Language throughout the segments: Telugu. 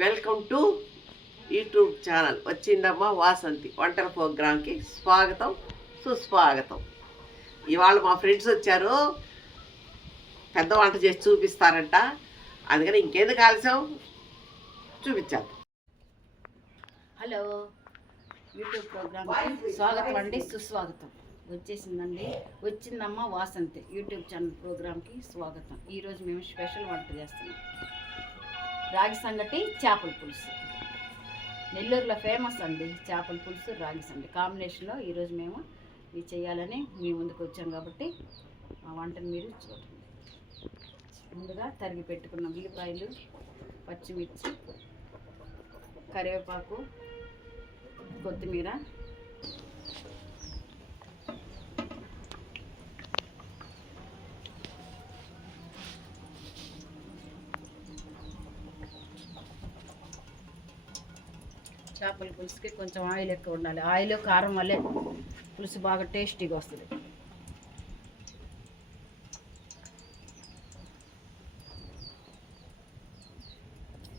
వెల్కమ్ టు యూట్యూబ్ ఛానల్ వచ్చిందమ్మ వాసంతి వంటల ప్రోగ్రాంకి స్వాగతం సుస్వాగతం. ఇవాళ మా ఫ్రెండ్స్ వచ్చారు, పెద్ద వంట చేసి చూపిస్తారంట. అందుకని ఇంకేందుకు ఆలస్యం, చూపించాలి. హలో, యూట్యూబ్ ప్రోగ్రామ్కి స్వాగతం అండి, సుస్వాగతం. వచ్చేసిందండి, వచ్చిందమ్మ వాసంతి యూట్యూబ్ ఛానల్ ప్రోగ్రామ్కి స్వాగతం. ఈరోజు మేము స్పెషల్ వంట చేస్తున్నాం. రాగి సంగటి చేపల పులుసు. నెల్లూరులో ఫేమస్ అండి చేపల పులుసు, రాగి సంగటి కాంబినేషన్లో ఈరోజు మేము ఇది చేయాలని మీ ముందుకు వచ్చాం కాబట్టి ఆ వంటను మీరు చూడండి. ముందుగా తరిగి పెట్టుకున్న ఉల్లిపాయలు, పచ్చిమిర్చి, కరివేపాకు, కొత్తిమీర, చేపల పులుసుకి కొంచెం ఆయిల్ ఎక్కువ ఉండాలి. ఆయిల్ కారం వల్లే పులుసు బాగా టేస్టీగా వస్తుంది.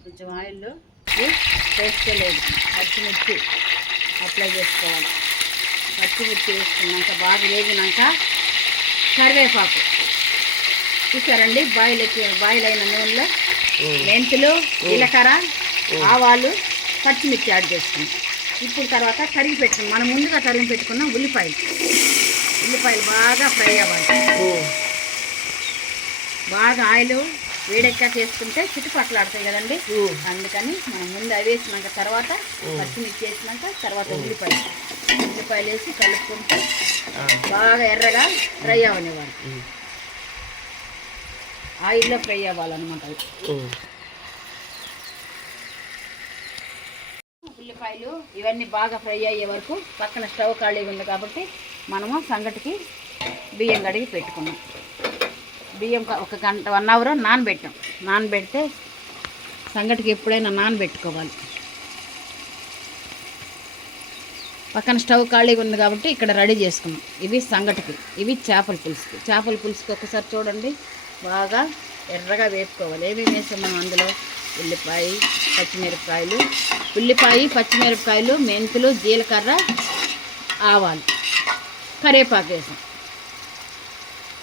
కొంచెం ఆయిల్లో టేస్టే లేదు. పచ్చిమిర్చి అప్లై చేసుకోవాలి. పచ్చిమిర్చి వేసుకున్నాక బాగా వేగినాక కరివేపాకు చూసారండి, బాయిల్ అయిన నూనెలో మెంతులు, జీలకర్ర, ఆవాలు, పచ్చిమిర్చి యాడ్ చేసుకున్నాం. ఇప్పుడు తర్వాత మనం ముందుగా తరిగి పెట్టుకున్న ఉల్లిపాయలు బాగా ఫ్రై అవ్వాలి. బాగా ఆయిల్ వేడెక్కా చేసుకుంటే చుట్టుపక్కలాడతాయి కదండి, అందుకని మనం ముందు అవి వేసినాక తర్వాత పచ్చిమిర్చి వేసినాక తర్వాత ఉల్లిపాయలు వేసి కలుపుకుంటే బాగా ఎర్రగా ఫ్రై అవ్వనివ్వాలి. ఆయిల్లో ఫ్రై అవ్వాలన్నమాట. ఉల్లిపాయలు ఇవన్నీ బాగా ఫ్రై అయ్యే వరకు పక్కన స్టవ్ ఖాళీగా ఉంది కాబట్టి మనము సంగటికి బియ్యం కడిగి పెట్టుకున్నాం. బియ్యం ఒక గంట 1 అవర్ నానబెడితే సంగటికి ఎప్పుడైనా నానబెట్టుకోవాలి. పక్కన స్టవ్ ఖాళీగా ఉంది కాబట్టి ఇక్కడ రెడీ చేసుకున్నాం. ఇవి సంగటికి, ఇవి చేపల పులుసుకి ఒకసారి చూడండి. బాగా ఎర్రగా వేపుకోవాలి. ఏమేమి వేసాం మనం అందులో? ఉల్లిపాయ, పచ్చిమిరపకాయలు, మెంతులు, జీలకర్ర, ఆవాలు, కరివేపాకు వేసాం.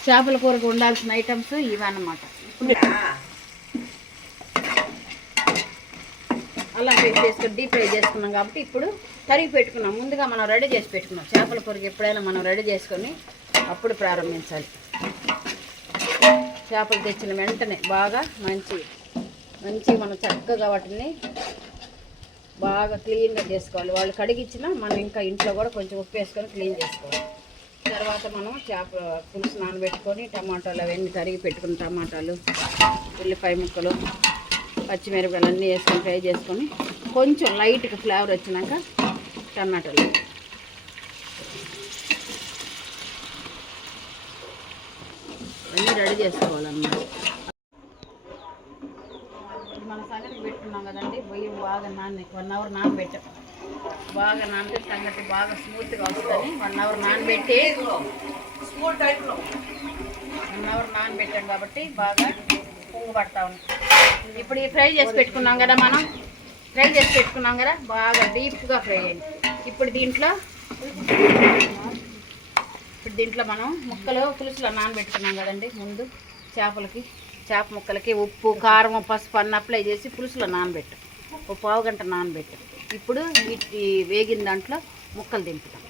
చేపల కూరకు ఉండాల్సిన ఐటమ్స్ ఇవన్నమాట. అలా వేసుకొని డీప్ ఫ్రై చేసుకున్నాం కాబట్టి ఇప్పుడు తరిగి పెట్టుకున్నాం. ముందుగా మనం రెడీ చేసి పెట్టుకున్నాం. చేపల కూరకు ఎప్పుడైనా మనం రెడీ చేసుకొని అప్పుడు ప్రారంభించాలి. చేపలు తెచ్చిన వెంటనే బాగా మంచి మనం చక్కగా వాటిని బాగా క్లీన్గా చేసుకోవాలి. వాళ్ళు కడిగిచ్చినా మనం ఇంకా ఇంట్లో కూడా కొంచెం ఉప్పు వేసుకొని క్లీన్ చేసుకోవాలి. తర్వాత మనం చేప పులుసు నానబెట్టుకొని టమాటాలు అవన్నీ తరిగి పెట్టుకున్న టమాటాలు, ఉల్లిపాయ ముక్కలు, పచ్చిమిరపకాయలు అన్నీ వేసుకొని ఫ్రై చేసుకొని కొంచెం లైట్గా ఫ్లేవర్ వచ్చినాక టమాటాలు అన్నీ రెడీ చేసుకోవాలన్నమాట. మన సంగటి పెట్టుకున్నాం కదండి, బియ్యం బాగా 1 అవర్ నానబెట్టాం. బాగా నానబెట్టి సంగటి బాగా స్మూత్గా వస్తుందని 1 అవర్ నానబెట్టి 1 అవర్ నానబెట్టాం కాబట్టి బాగా పువ్వు పడతా ఉంది. ఇప్పుడు ఈ ఫ్రై చేసి పెట్టుకున్నాం కదా, బాగా డీప్గా ఫ్రై అయింది. ఇప్పుడు దీంట్లో మనం పులుసులో నానబెట్టుకున్నాం కదండి. ముందు చేప ముక్కలకి ఉప్పు, కారం, పసుపు అన్నీ అప్లై చేసి పులుసులో నానబెట్టాం. ఒక 1/2 గంట నానబెట్టాం. ఇప్పుడు వీటి వేగిన దాంట్లో ముక్కలు దింపుతాం.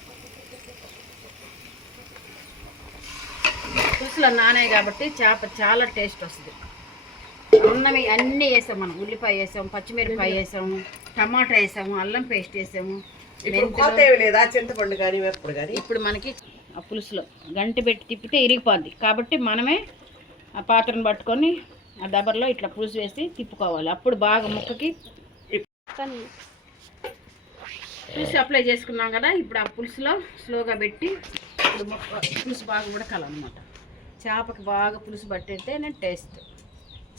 పులుసులో నానాయి కాబట్టి చేప చాలా టేస్ట్ వస్తుంది. ఉన్నవి అన్నీ వేసాం మనం. ఉల్లిపాయ వేసాము, పచ్చిమిరపకాయ వేసాము, టమాటా వేసాము, అల్లం పేస్ట్ వేసాము. చింతపండు కానీ ఇప్పుడు మనకి ఆ పులుసులో గంటి పెట్టి తిప్పితే ఇరిగిపోద్ది కాబట్టి మనమే ఆ పాత్రను పట్టుకొని ఆ దబర్లో ఇట్లా పులుసు వేసి తిప్పుకోవాలి. అప్పుడు బాగా ముక్కకి పులుసు అప్లై చేసుకున్నాం కదా. ఇప్పుడు ఆ పులుసులో స్లోగా పెట్టి ఇప్పుడు పులుసు బాగా ఉడకాలన్నమాట. చేపకి బాగా పులుసు పట్టేస్తేనే టేస్ట్.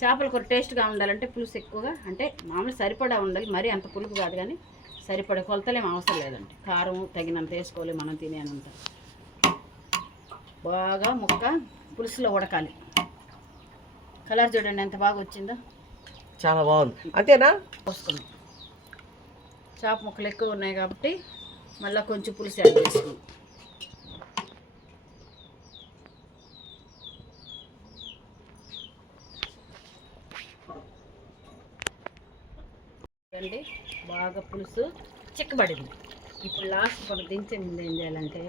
చేపలు కూడా టేస్ట్గా ఉండాలంటే పులుసు ఎక్కువగా, అంటే మామూలు సరిపడా ఉండాలి. మరీ అంత పులుపు కాదు, కానీ సరిపడా కొలతలేం అవసరం లేదండి. కారం తగినంత వేసుకోవాలి, మనం తినేంత. బాగా ముక్క పులుసులో ఉడకాలి. కలర్ చూడండి ఎంత బాగా వచ్చిందో. చాలా బాగుంది. అంతేనా? పోసుకున్నాం. చేప ముక్కలు ఎక్కువ ఉన్నాయి కాబట్టి మళ్ళీ కొంచెం పులుసు యాడ్ చేసుకున్నాం. అండి బాగా పులుసు చిక్కబడింది. ఇప్పుడు లాస్ట్ మనం దించే ముందు ఏం చేయాలంటే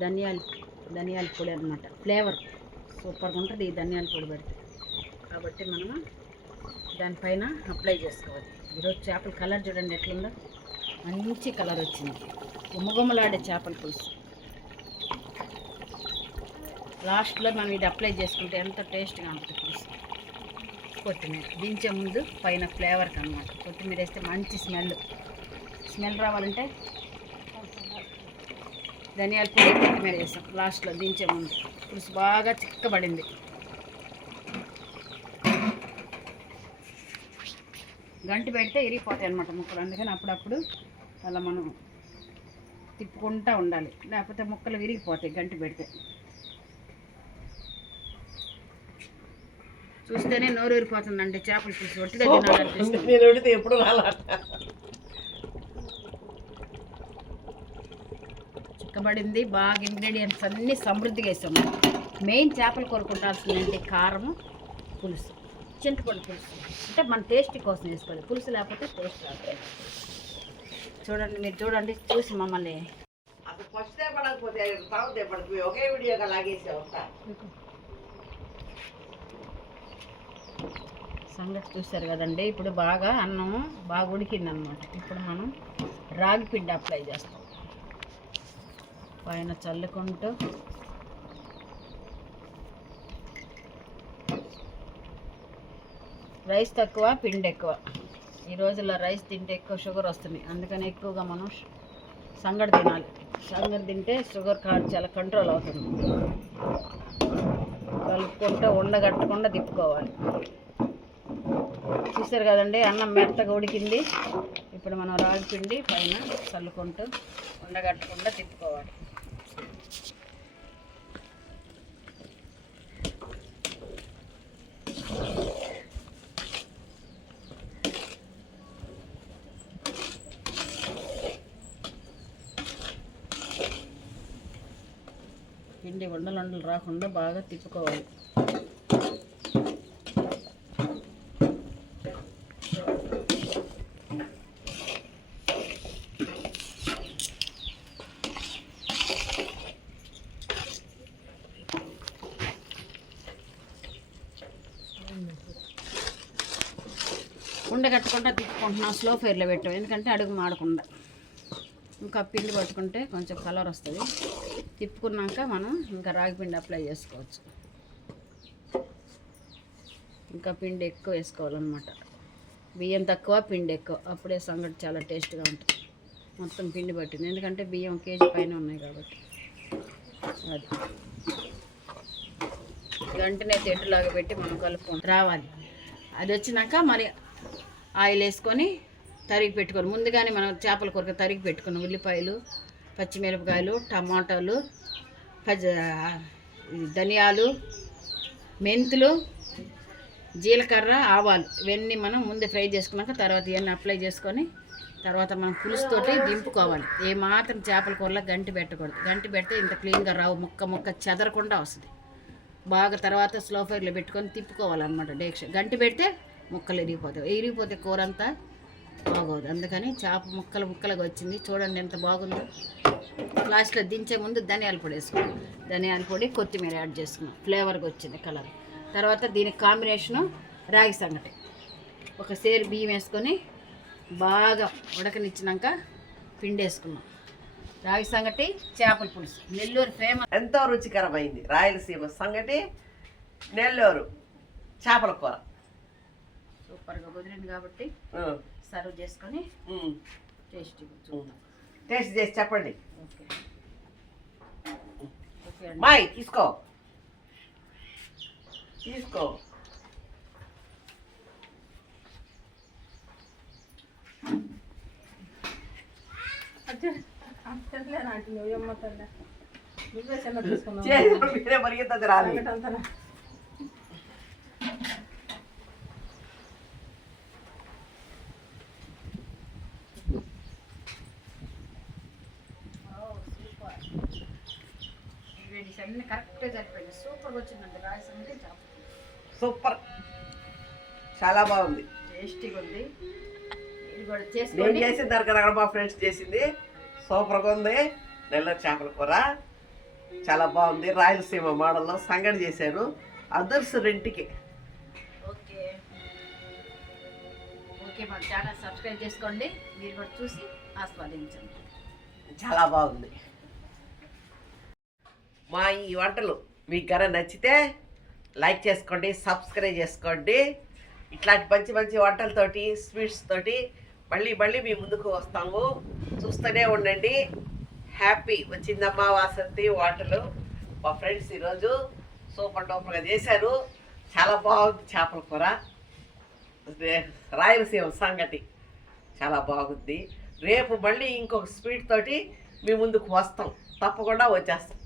ధనియాల పొడి అనమాట. ఫ్లేవర్ సూపర్గా ఉంటుంది ఈ ధనియాల పొడి పెడితే. కాబట్టి మనము దానిపైన అప్లై చేసుకోవాలి. ఈరోజు చేపల కలర్ చూడండి ఎట్లుందో, మంచి కలర్ వచ్చింది. గుమ్మగుమ్మలాడే చేపల పులుసు. లాస్ట్లో మనం ఇది అప్లై చేసుకుంటే ఎంత టేస్ట్గా ఉంటుంది పులుసు. కొత్తిమీర దించే ముందు పైన ఫ్లేవర్కి అనమాట. కొత్తిమీర వేస్తే మంచి స్మెల్ రావాలంటే ధనియాల పొడి కొత్తిమీర వేసాం లాస్ట్లో దించే ముందు. పులుసు బాగా చిక్కబడింది. గంటి పెడితే ఇరిగిపోతాయి అన్నమాట ముక్కలు. అందుకని అప్పుడప్పుడు అలా మనం తిప్పుకుంటూ ఉండాలి, లేకపోతే ముక్కలు విరిగిపోతాయి గంటి పెడితే. చూస్తేనే నోరు ఊరిపోతుందండి చేపల పులుసు. ఒట్టిగా తినాలనిపిస్తుంది. నేను వండితే ఎప్పుడు చిక్కబడింది బాగా. ఇంగ్రీడియంట్స్ అన్నీ సమృద్ధిగా వేసాము. మెయిన్ చేపలు కొనుక్కుంటాల్సిందంటే కారము, పులుసు, చింతపండు పులుసు. అంటే మన టేస్ట్ కోసం వేసుకోవాలి. పులుసు లేకపోతే టేస్ట్ రాదు. చూడండి, మీరు చూడండి, చూసి మమ్మల్ని అసలు ఫస్ట్ పడకపోతే తర్వాత పడుతుంది. ఒకే వీడియోగా లాగేసే వస్తా. సంగతి చూస్తారు కదండి. ఇప్పుడు బాగా అన్నం బాగా ఉడికిందనమాట. ఇప్పుడు మనం రాగి పిండి అప్లై చేస్తాం పైన చల్లుకుంటూ. రైస్ తక్కువ, పిండి ఎక్కువ. ఈ రోజుల్లో రైస్ తింటే ఎక్కువ షుగర్ వస్తుంది. అందుకని ఎక్కువగా మనం సంగటి తినాలి. సంగటి తింటే షుగర్ చాలా కంట్రోల్ అవుతుంది. కలుపుకుంటూ ఉండగట్టకుండా తిప్పుకోవాలి. చూసారు కదండి, అన్నం మెత్తగా ఉడికింది. ఇప్పుడు మనం రాగి పిండి పైన చల్లుకుంటూ ఉండగట్టకుండా తిప్పుకోవాలి. పిండి ఉండలు రాకుండా బాగా తిప్పుకోవాలి. ఉండగట్టకుండా తిప్పుకుంటున్నాం. స్లో ఫైర్లో పెట్టాం, ఎందుకంటే అడుగు మాడకుండా. ఇంకా పిండి పట్టుకుంటే కొంచెం కలర్ వస్తుంది. తిప్పుకున్నాక మనం ఇంకా రాగి పిండి అప్లై చేసుకోవచ్చు. ఇంకా పిండి ఎక్కువ వేసుకోవాలన్నమాట. బియ్యం తక్కువ, పిండి ఎక్కువ. అప్పుడే సంగటి చాలా టేస్ట్గా ఉంటుంది. మొత్తం పిండి పట్టింది, ఎందుకంటే బియ్యం కేజీ పైన ఉన్నాయి కాబట్టి. అది గంటనే తెడ్డులాగా పెట్టి మనం కలుపుకుంటూ రావాలి. అది వచ్చినాక మరి ఆయిల్ వేసుకొని తరిగి పెట్టుకొని, ముందుగానే మనం చేపల కొరకు తరిగి పెట్టుకున్న ఉల్లిపాయలు, పచ్చిమిరపకాయలు, టమాటాలు, ధనియాలు, మెంతులు, జీలకర్ర, ఆవాలు ఇవన్నీ మనం ముందే ఫ్రై చేసుకున్నాక తర్వాత ఇవన్నీ అప్లై చేసుకొని తర్వాత మనం పులుసుతోటి దింపుకోవాలి. ఏమాత్రం చేపల కూరలో గంటి పెట్టకూడదు. గంటి పెడితే ఇంత క్లీన్గా రావు, ముక్క చెదరకుండా వస్తుంది. బాగా తర్వాత స్లో ఫైర్లో పెట్టుకొని తిప్పుకోవాలన్నమాట. డైరెక్షన్ గంటి పెడితే ముక్కలు ఇరిగిపోతే కూర అంతా బాగోదు. అందుకని చేప ముక్కలుగా వచ్చింది. చూడండి ఎంత బాగుందో. లాస్ట్లో దించే ముందు ధనియాల పొడి వేసుకున్నాం. ధనియాల పొడి, కొత్తిమీర యాడ్ చేసుకున్నాం. ఫ్లేవర్గా వచ్చింది కలర్. తర్వాత దీనికి కాంబినేషను రాగి సంగటి. ఒక సేరు బియ్యం వేసుకొని బాగా ఉడకనిచ్చినాక పిండి వేసుకున్నాం. రాగి సంగటి, చేపల పులుసు, నెల్లూరు ఫేమస్. ఎంతో రుచికరమైంది రాయలసీమ సంగటి, నెల్లూరు చేపల కూర. సూపర్గా కుదిరింది కాబట్టి సర్వ్ చేసుకొని టేస్ట్ చేసి చెప్పండి. ఓకే ఓకే మాయ్ తీసుకో. మీరే పరిగెత్తది రాదు. అన్ని కరెక్ట్గా సరిపోయింది. సూపర్గా వచ్చిందండి రాయి సంగటి చేపల పులుసు. సూపర్, చాలా బాగుంది. టేస్టీగా ఉంది. మీరు కూడా నేను చేసుకోండి. చేసిన దానికన్నా అక్కడ మా ఫ్రెండ్స్ చేసింది సూపర్గా ఉంది. నెల్లూరు చేపల కూర చాలా బాగుంది. రాయలసీమ మోడల్లో సంగడి చేశాను. అదర్స్ రెంట్కి. ఓకే ఓకే, మా ఛానల్ సబ్స్క్రైబ్ చేసుకోండి. మీరు కూడా చూసి ఆస్వాదించండి. చాలా బాగుంది. మా ఈ వంటలు మీకు గన నచ్చితే లైక్ చేసుకోండి, సబ్స్క్రైబ్ చేసుకోండి. ఇట్లాంటి మంచి మంచి వంటలతోటి, స్వీట్స్ తోటి మళ్ళీ మళ్ళీ మీ ముందుకు వస్తాము. చూస్తూనే ఉండండి. హ్యాపీ. వచ్చిందమ్మా వాసంతి వంటలు. మా ఫ్రెండ్స్ ఈరోజు సూపర్ డూపర్గా చేశారు. చాలా బాగుంది చేపల కూర. రాయలసీమ సంగటి చాలా బాగుంది. రేపు మళ్ళీ ఇంకొక స్వీట్ తోటి మీ ముందుకు వస్తాం. తప్పకుండా వచ్చేస్తాం.